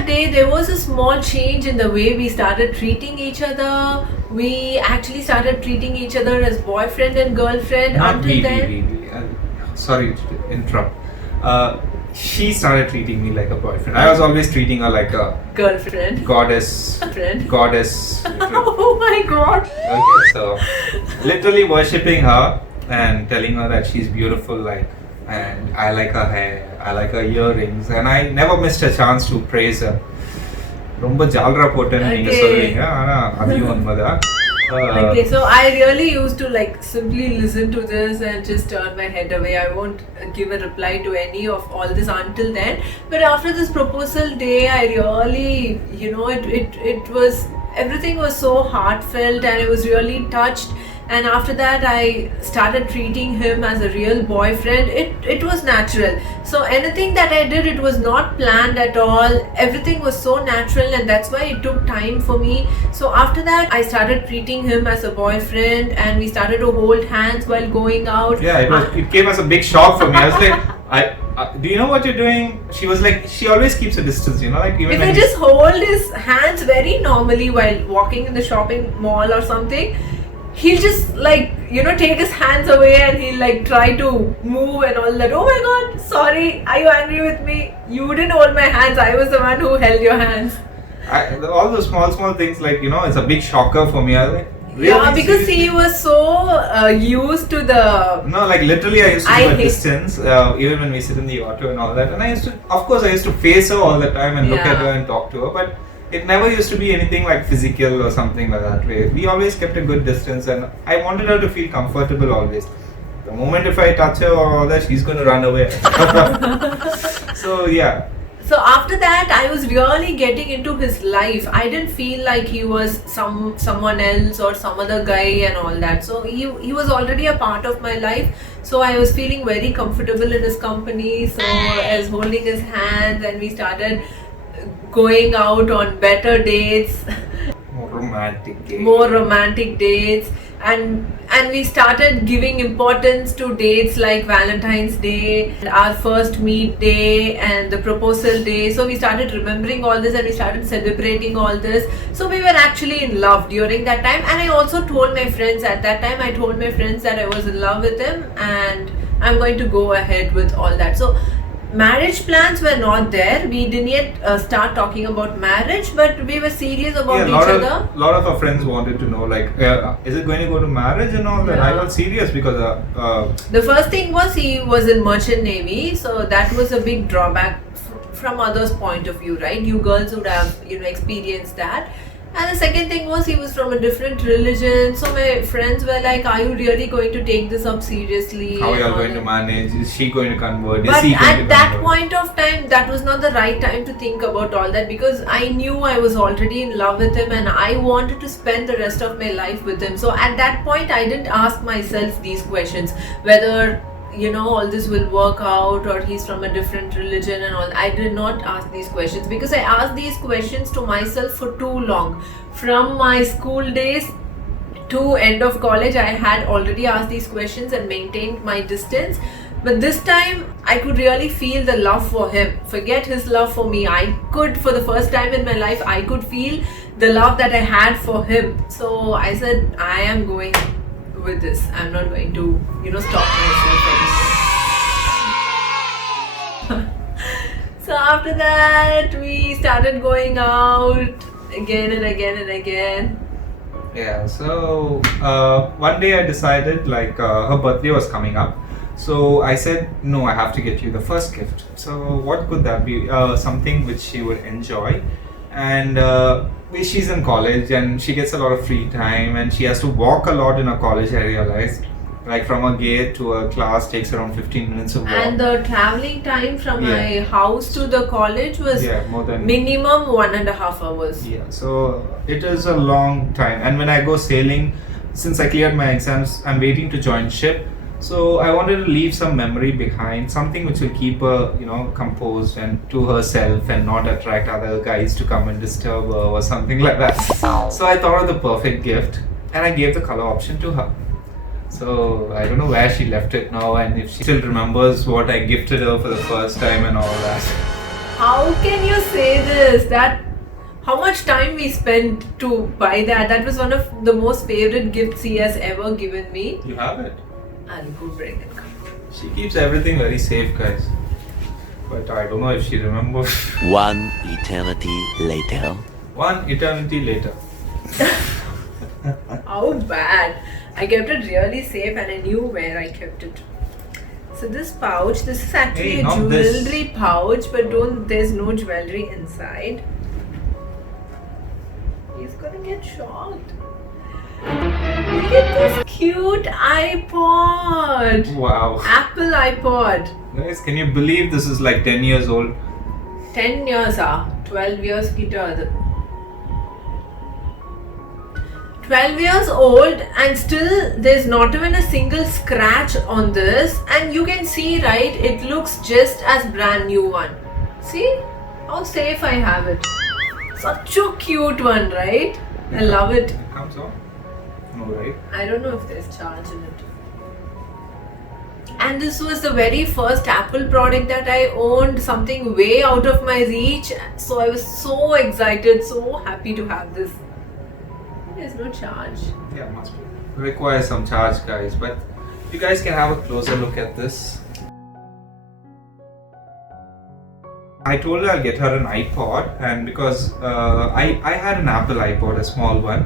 that day, there was a small change in the way we started treating each other. We actually started treating each other as boyfriend and girlfriend. Not Until then. sorry to interrupt. She started treating me like a boyfriend. I was always treating her like a Girlfriend. goddess. Friend. Goddess. Oh my god. Okay, so literally worshipping her and telling her that she's beautiful, like, and I like her hair, I like her earrings, and I never missed a chance to praise her. ரொம்ப ஜால்ரா போட்டேன்னு நீங்க சொல்றீங்க ஆனா அதையும் உண்மைதான். Okay, so I really used to like simply listen to this and just turn my head away. I won't give a reply to any of all this until then. But after this proposal day, I really, it was, everything was so heartfelt and I was really touched. And after that, I started treating him as a real boyfriend. It was natural. So anything that I did, it was not planned at all. Everything was so natural, and that's why it took time for me. So after that, I started treating him as a boyfriend, and we started to hold hands while going out. Yeah, it came as a big shock for me. I was like, do you know what you're doing? She was like, she always keeps a distance, like even if I just hold his hands very normally while walking in the shopping mall or something, he'll just like take his hands away and he'll like try to move and all that. Oh my god, sorry, are you angry with me? You didn't hold my hands, I was the one who held your hands. All those small things, like, it's a big shocker for me. I was like, really? Yeah, because he was so used to the... No, like literally I used to keep a distance, even when we sit in the auto and all that, and I used to face her all the time and look at her and talk to her, but it never used to be anything like physical or something like that way. We always kept a good distance, and I wanted her to feel comfortable always. The moment if I touch her or all that, she's going to run away. So yeah. So after that, I was really getting into his life. I didn't feel like he was someone else or some other guy and all that. So he was already a part of my life. So I was feeling very comfortable in his company. So I was holding his hands and we started going out on better dates. More romantic dates. And we started giving importance to dates like Valentine's Day, our first meet day, and the proposal day. So we started remembering all this and we started celebrating all this. So we were actually in love during that time. And I also told my friends at that time, I told my friends that I was in love with him and I'm going to go ahead with all that. So marriage plans were not there. We didn't yet start talking about marriage, but we were serious about each other. A lot of our friends wanted to know, like, is it going to go to marriage and all that? I got serious because the first thing was he was in merchant navy, so that was a big drawback from others' point of view, right? You girls would have experienced that. And the second thing was he was from a different religion. So my friends were like, are you really going to take this up seriously? How are you going to manage? Is she going to convert? But at that point of time, that was not the right time to think about all that, because I knew I was already in love with him and I wanted to spend the rest of my life with him. So at that point, I didn't ask myself these questions, whether all this will work out or he's from a different religion and all. I did not ask these questions because I asked these questions to myself for too long. From my school days to end of college, I had already asked these questions and maintained my distance. But this time, I could really feel the love for him. Forget his love for me. I could, for the first time in my life, I could feel the love that I had for him. So I said, I am going with this. I'm not going to, stop myself anymore. So after that, we started going out again and again and again. Yeah, so one day I decided, like, her birthday was coming up. So I said, no, I have to get you the first gift. So what could that be? Something which she would enjoy. And she's in college and she gets a lot of free time and she has to walk a lot in her college, I realized. Like from a gate to a class takes around 15 minutes of walk. And the traveling time from my house to the college was more than minimum 1.5 hours. Yeah, so it is a long time. And when I go sailing, since I cleared my exams, I'm waiting to join ship. So I wanted to leave some memory behind, something which will keep her, composed and to herself and not attract other guys to come and disturb her or something like that. So I thought of the perfect gift and I gave the color option to her. So I don't know where she left it now and if she still remembers what I gifted her for the first time and all that. How can you say this? That how much time we spent to buy that? That was one of the most favorite gifts he has ever given me. You have it. I'll go bring it. She keeps everything very safe, guys. But I don't know if she remembers. One eternity later. One eternity later. How bad. I kept it really safe and I knew where I kept it. So this pouch, this is actually Hey, a not jewelry this. pouch, but there's no jewelry inside. He's gonna get shocked. Look at this cute iPod. Wow. Apple iPod. Guys, can you believe this is like 10 years old? 10 years 12 years kita adu. 12 years old and still there's not even a single scratch on this, and you can see, right, it looks just as brand new one. See how safe I have it. Such a cute one, right? I love it. It comes on? No, right? I don't know if there's charge in it. And this was the very first Apple product that I owned, something way out of my reach. So I was so excited, so happy to have this. There's no charge. Yeah, must be. Requires some charge, guys. But you guys can have a closer look at this. I told her I'll get her an iPod, and because I had an Apple iPod, a small one.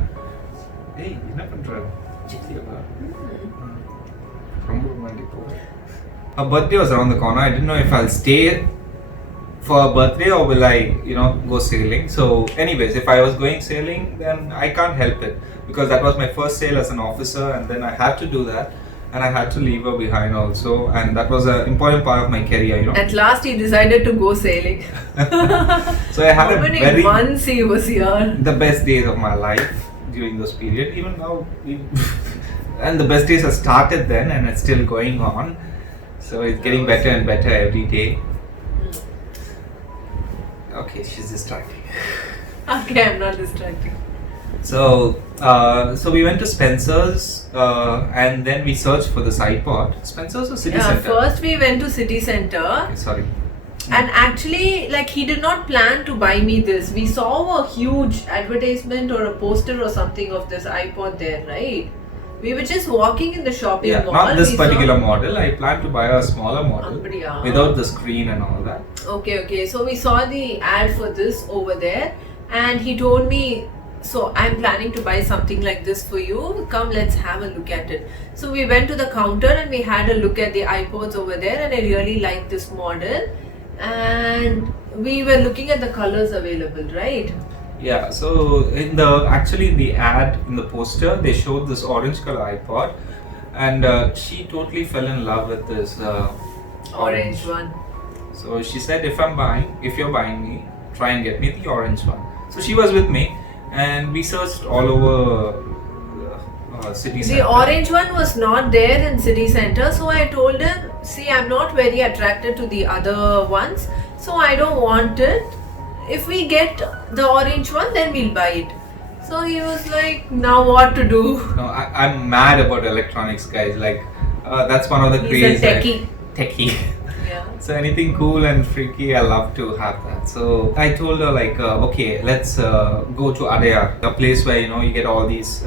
Hey, என்ன பண்ற? சித்தியவா? ரொம்ப romantic. Her birthday was around the corner. I didn't know if I'll stay for her birthday or will I, go sailing. So anyways, if I was going sailing, then I can't help it because that was my first sail as an officer, and then I had to do that, and I had to leave her behind also, and that was an important part of my career, At last he decided to go sailing. So I had How many a very months he was here? the best days of my life during those period. Even now, and the best days have started then, and it's still going on. So it's getting better and better every day. Okay, she's distracting. Okay, I'm not distracting. So we went to Spencer's, and then we searched for this iPod. Spencer's or City Center? First we went to City Center. Okay, sorry. And actually, like, he did not plan to buy me this. We saw a huge advertisement or a poster or something of this iPod there, right? We were just walking in the shopping Yeah, mall. not this We particular model. I planned to buy a smaller model Appadiya. without the screen and all that. Okay. So we saw the ad for this over there, and he told me, so I'm planning to buy something like this for you. Come, let's have a look at it. So we went to the counter and we had a look at the iPods over there, and I really liked this model. And we were looking at the colors available, right? Yeah, so in the ad, in the poster, they showed this orange color iPod, and she totally fell in love with this Orange one. So she said, if you're buying me, try and get me the orange one. So she was with me, and we searched all over City Center. The orange one was not there in City Center, so I told him, see, I'm not very attracted to the other ones, so I don't want it. If we get the orange one, then we'll buy it. So he was like, now what to do? No, I'm mad about electronics, guys. Like, that's one of the He's craze. a techie. Techie. Yeah. So anything cool and freaky, I love to have that. So I told her like, okay, let's go to Adaya, a place where you get all these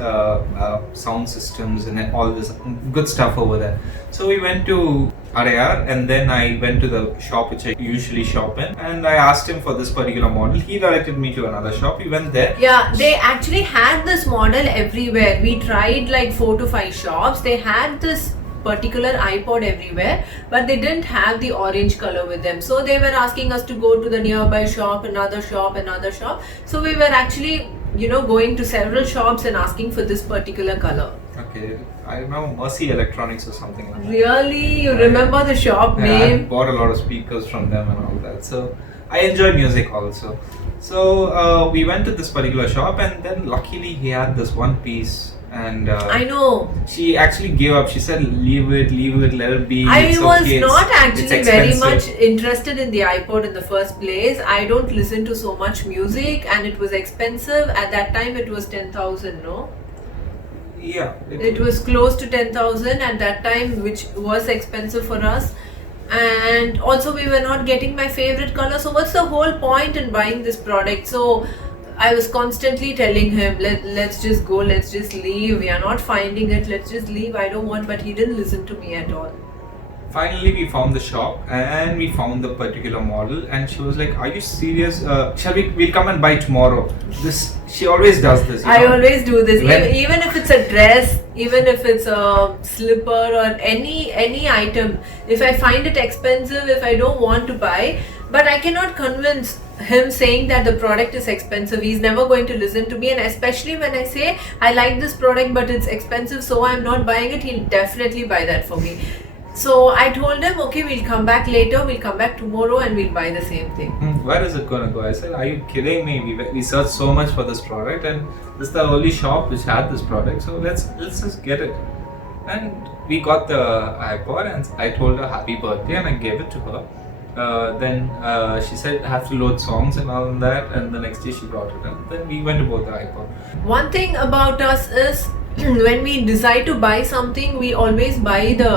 sound systems and all this good stuff over there. So we went to Adaya, and then I went to the shop which I usually shop in, and I asked him for this particular model. He directed me to another shop. We went there. Yeah, they actually had this model everywhere. We tried like 4 to 5 shops. They had this particular iPod everywhere, but they didn't have the orange color with them. So they were asking us to go to the nearby shop, another shop. So we were actually, going to several shops and asking for this particular color. Okay, I remember Mercy Electronics or something like that. Really? You remember the shop Yeah, I name? bought a lot of speakers from them and all that. So I enjoy music also. So we went to this particular shop, and then luckily he had this one piece, and I know. she actually gave up. She said, leave it, let it be. I It's was okay, not it's actually very expensive." much interested in the iPod in the first place. I don't listen to so much music, and it was expensive. At that time, it was 10,000, no? Yeah. It was close to 10,000 at that time, which was expensive for us. and also we were not getting my favorite color. So what's the whole point in buying this product? So I was constantly telling him, let's just go, let's just leave, we are not finding it, let's just leave, I don't want. But he didn't listen to me at all. Finally, we found the shop and we found the particular model, and she was like, "Are you serious? Shall we? We'll come and buy tomorrow." She always does this. I always do this, When- even if it's a dress, even if it's a slipper or any item. If I find it expensive, if I don't want to buy, but I cannot convince him saying that the product is expensive. He's never going to listen to me, and especially when I say I like this product but it's expensive, so I'm not buying it, he'll definitely buy that for me. So I told him, okay, we'll come back later, we'll come back tomorrow and we'll buy the same thing. Where is it gonna go? I said, "Are you kidding me? We searched so much for this product, and this is the only shop which had this product. So let's just get it." And we got the iPod, and I told her happy birthday, and I gave it to her. Then she said I have to load songs and all that, and the next day she brought it, and then we went to bought the iPod. One thing about us is when we decide to buy something, we always buy the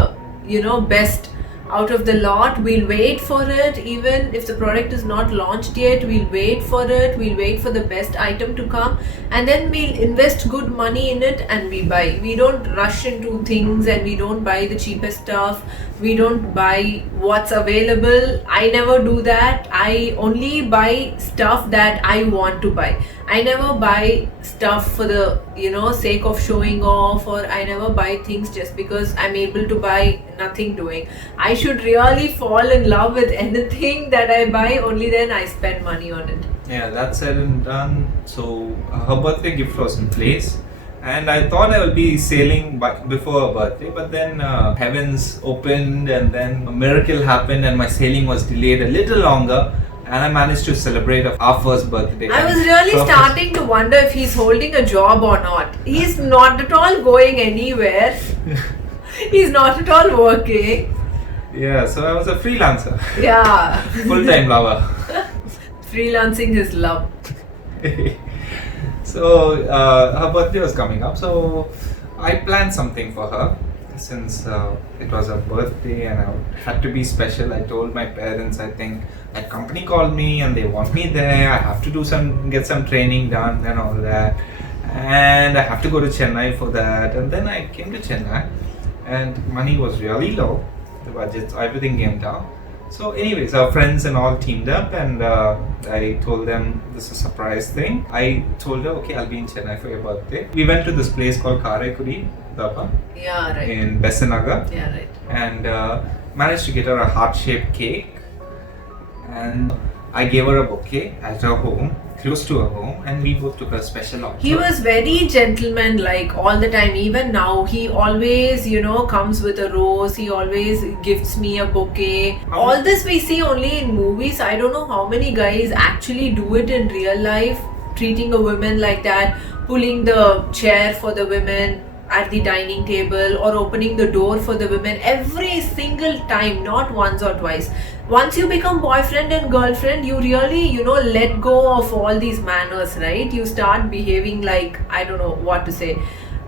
best out of the lot. We'll wait for it, even if the product is not launched yet, we'll wait for it, we'll wait for the best item to come, and then we'll invest good money in it and we buy. We don't rush into things, and we don't buy the cheapest stuff, we don't buy what's available. I never do that. I only buy stuff that I want to buy. I never buy stuff for the sake of showing off, or I never buy things just because I'm able to buy, nothing doing. I should really fall in love with anything that I buy, only then I spend money on it. Yeah, that's said and done. So her birthday gift was in place, and I thought I would be sailing before her birthday, but then heavens opened, and then a miracle happened, and my sailing was delayed a little longer, and I managed to celebrate our first birthday. I was really starting to wonder if he's holding a job or not. He's not at all going anywhere. He's not at all working. Yeah, so I was a freelancer. Yeah. Full-time lover. Freelancing is love. So her birthday was coming up, so I planned something for her. Since it was her birthday and I had to be special, I told my parents, I think that company called me and they want me there. I have to get some training done and all that, and I have to go to Chennai for that. And then I came to Chennai, and money was really low. The budget, everything came down. So anyways, our friends and all teamed up, and I told them this is a surprise thing. I told her, okay, I'll be in Chennai for your birthday. We went to this place called Karaikudi Dhaba Yeah, right. in Besanagar, Yeah, right. and managed to get her a heart-shaped cake, and I gave her a bouquet at her home, close to her home, and we both took a special outfit. He was very gentleman-like all the time. Even now, he always, comes with a rose. He always gifts me a bouquet. All this we see only in movies. I don't know how many guys actually do it in real life, treating a woman like that, pulling the chair for the women at the dining table, or opening the door for the women every single time, not once or twice. Once you become boyfriend and girlfriend, you really, let go of all these manners, right? You start behaving like, I don't know what to say.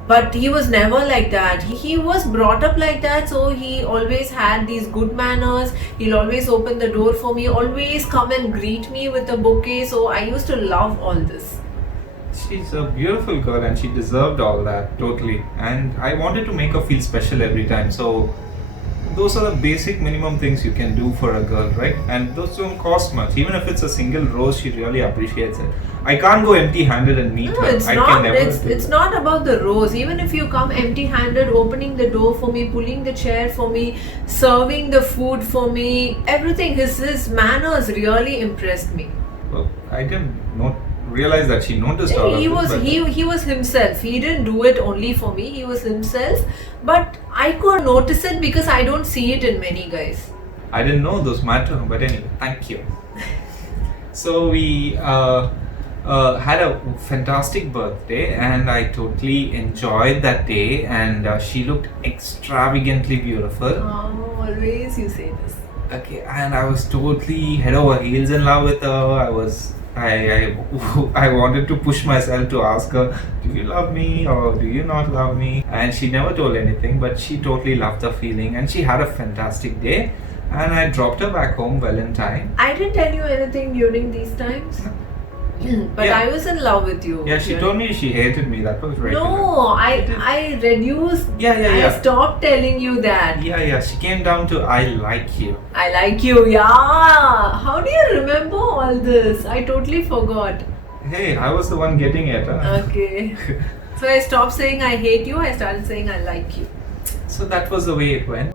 But he was never like that. He was brought up like that, so he always had these good manners. He'll always open the door for me, always come and greet me with a bouquet. So I used to love all this. She's a beautiful girl and she deserved all that totally, and I wanted to make her feel special every time. So those are the basic minimum things you can do for a girl, right? And those don't cost much. Even if it's a single rose, she really appreciates it. I can't go empty-handed and meet No, her. it's I not. can never It's do that. not about the rose. Even if you come empty-handed, opening the door for me, pulling the chair for me, serving the food for me, everything. His manners really impressed me. Well, I didn't realize that she noticed all of He it, was but- he was himself. He didn't do it only for me. He was himself. But I could notice it because I don't see it in many guys. I didn't know those matter, but anyway, thank you. So we had a fantastic birthday, and I totally enjoyed that day, and she looked extravagantly beautiful. Oh, always you say this. Okay, and I was totally head over heels in love with her. I wanted to push myself to ask her, do you love me or do you not love me? And she never told anything, but she totally loved the feeling, and she had a fantastic day. and I dropped her back home well in time. I didn't tell you anything during these times. But Yeah. I was in love with you. Yeah, she told me she hated me. That was right. No, I reduced. Yeah. I stopped telling you that. Yeah. She came down to I like you. I like you. Yeah. How do you remember all this? I totally forgot. Hey, I was the one getting it. Huh? Okay. So I stopped saying I hate you. I started saying I like you. So that was the way it went.